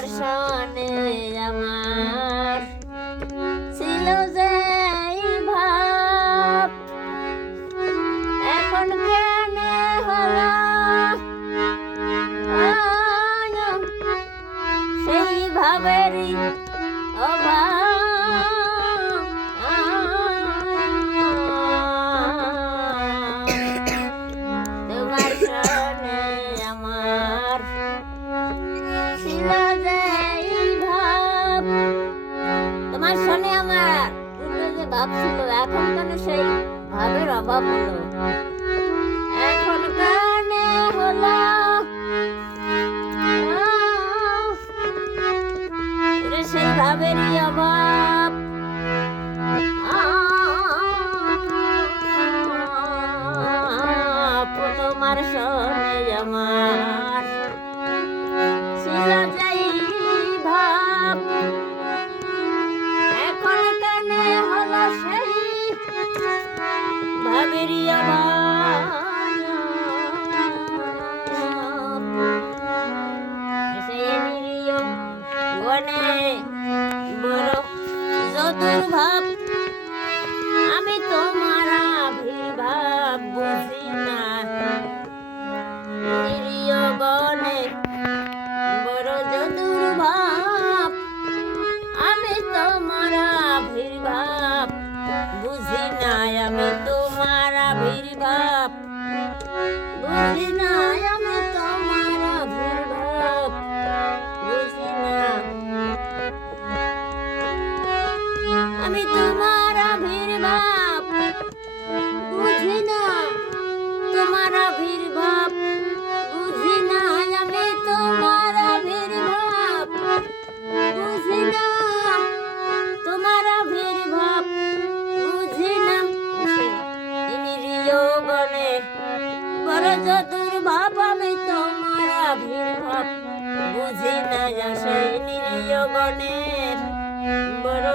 তোমার সনে আমার ছিল যে ভাব, এখন কেন হলো সেই ভাবেরই অভাব। তোমার সনে আমার ছিল যে ভাব, তোমার সনে আমার পূর্বে যে ভাব ছিল, এখন কেন সেই ভাবের অভাব হলো? এখন কেন হলো সেই ভাবেরই অভাব? তোমার সনে আমার ছিল যেই ভাব, এখন কেন হলো সেই ভাবেরই অভাব? সেই নিরীহ বনে বড় যদুর ভাব, আমি তোমার আবির্ভাব বুঝি না। নিরীহ বনে বড় যদুর ভাব, আমি তোমার আবির্ভাব বুঝি না। আমি তোমার আবির্ভাব বুঝি না। আমি তোমার আবির্ভাব বুঝি না। আমি তোমার আবির্ভাব বুঝি না। তোমার আবির্ভাব বুঝি না। আমি তোমার আবির্ভাব বুঝি না। তোমার আবির্ভাব বুঝি না। নিরীহ বনে বড় যদুর ভাব, আমি তোমার আবির্ভাব বুঝি না। সেই নিরীহ বনের বড়